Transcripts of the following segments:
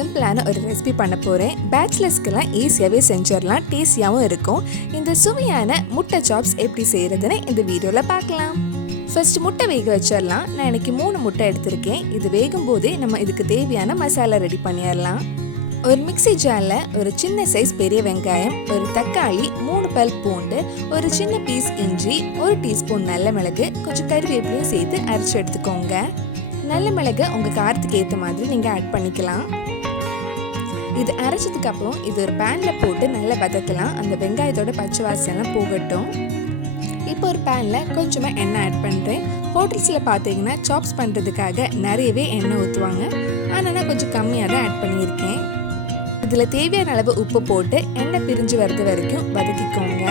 சிம்பிளான ஒரு ரெசிபி பண்ண போகிறேன். பேச்சுலர்ஸ்க்கெல்லாம் ஈஸியாகவே செஞ்சிடலாம், டேஸ்டியாகவும் இருக்கும். இந்த சுவையான முட்டை சாப்ஸ் எப்படி செய்கிறதுன்னு இந்த வீடியோவில் பார்க்கலாம். ஃபர்ஸ்ட் முட்டை வேக வச்சிடலாம். நான் இன்னைக்கு 3 முட்டை எடுத்திருக்கேன். இது வேகும் போதே நம்ம இதுக்கு தேவையான மசாலா ரெடி பண்ணிடலாம். ஒரு மிக்ஸி ஜாரில் ஒரு சின்ன சைஸ் பெரிய வெங்காயம், ஒரு தக்காளி, 3 பல் பூண்டு, ஒரு சின்ன பீஸ் இஞ்சி, 1 டீஸ்பூன் நல்ல மிளகு, கொஞ்சம் கறிவேப்பிலையும் சேர்த்து அரைச்சி எடுத்துக்கோங்க. நல்ல மிளகு உங்கள் காரத்துக்கு ஏற்ற மாதிரி நீங்கள் ஆட் பண்ணிக்கலாம். இது அரைச்சதுக்கப்புறம் இது ஒரு பேனில் போட்டு நல்லா வதக்கலாம். அந்த வெங்காயத்தோட பச்சை வாசனைலாம் போகட்டும். இப்போ ஒரு பேனில் கொஞ்சமாக எண்ணெய் ஆட் பண்ணுறேன். ஹோட்டல்ஸில் பார்த்தீங்கன்னா சாப்ஸ் பண்ணுறதுக்காக நிறையவே எண்ணெய் ஊற்றுவாங்க. ஆனால் நான் கொஞ்சம் கம்மியாக தான் ஆட் பண்ணியிருக்கேன். இதில் தேவையான அளவு உப்பு போட்டு எண்ணெய் பிரிஞ்சு வர்றது வரைக்கும் வதக்கிக்கோங்க.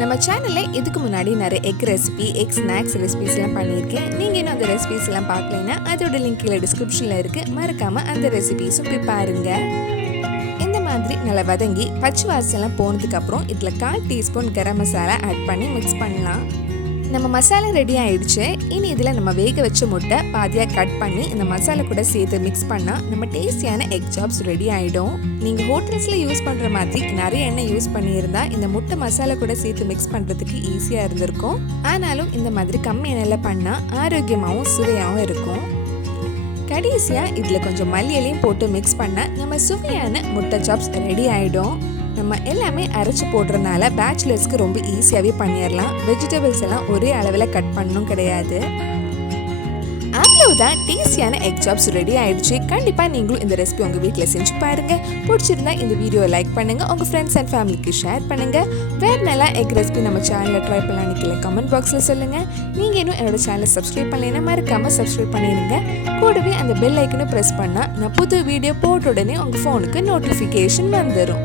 நம்ம சேனலில் இதுக்கு முன்னாடி நிறைய எக் ரெசிபி, எக் ஸ்நாக்ஸ் ரெசிபிஸ்லாம் பண்ணியிருக்கேன். நீங்கள் இன்னும் அந்த ரெசிபிஸ்லாம் பார்க்கலைன்னா அதோட லிங்க் கீழே டிஸ்கிரிப்ஷனில் இருக்குது. மறக்காமல் அந்த ரெசிபிஸும் போய் பாருங்கள். இந்த மாதிரி நல்லா வதங்கி பச்சை வாசனைலாம் போனதுக்கப்புறம் இதில் 1/4 டீஸ்பூன் கரம் மசாலா ஆட் பண்ணி மிக்ஸ் பண்ணலாம். நம்ம மசாலா ரெடி ஆகிடுச்சு. இனி இதில் நம்ம வேக வச்ச முட்டை பாதியாக கட் பண்ணி இந்த மசாலா கூட சேர்த்து மிக்ஸ் பண்ணால் நம்ம டேஸ்டியான எக் சாப்ஸ் ரெடி ஆகிடும். நீங்கள் ஹோட்டல்ஸில் யூஸ் பண்ணுற மாதிரி நிறைய எண்ணெய் யூஸ் பண்ணியிருந்தா இந்த முட்டை மசாலா கூட சேர்த்து மிக்ஸ் பண்ணுறதுக்கு ஈஸியாக இருந்திருக்கும். ஆனாலும் இந்த மாதிரி கம்மி எண்ணெயில் பண்ணால் ஆரோக்கியமாகவும் சுவையாகவும் இருக்கும். கடைசியாக இதில் கொஞ்சம் மல்லியிலையும் போட்டு மிக்ஸ் பண்ணால் நம்ம சுவையான முட்டை சாப்ஸ் ரெடி ஆகிடும். நம்ம எல்லாமே அரைச்சி போடுறதுனால பேச்சுலர்ஸ்க்கு ரொம்ப ஈஸியாகவே பண்ணிடலாம். வெஜிடபிள்ஸ் எல்லாம் ஒரே அளவில் கட் பண்ணணும் கிடையாது. அவ்வளவுதான், டேஸ்டியான எக் சாப்ஸ் ரெடி ஆயிடுச்சு. கண்டிப்பாக நீங்களும் இந்த ரெசிபி உங்கள் வீட்டில் செஞ்சு பாருங்கள். பிடிச்சிருந்தா இந்த வீடியோவை லைக் பண்ணுங்கள், உங்கள் ஃப்ரெண்ட்ஸ் அண்ட் ஃபேமிலிக்கு ஷேர் பண்ணுங்கள். வேறு நல்லா எக் ரெசிபி நம்ம சேனலில் ட்ரை பண்ணலான்னு கீழே கமெண்ட் பாக்ஸில் சொல்லுங்கள். நீங்கள் இன்னும் என்னோட சேனலை சப்ஸ்கிரைப் பண்ணலைன்னா மறக்காமல் சப்ஸ்கிரைப் பண்ணிடுங்க. கூடவே அந்த பெல் ஐக்கனும் ப்ரெஸ் பண்ணால் நான் புது வீடியோ போட்ட உடனே உங்கள் ஃபோனுக்கு நோட்டிஃபிகேஷன் வந்துடும்.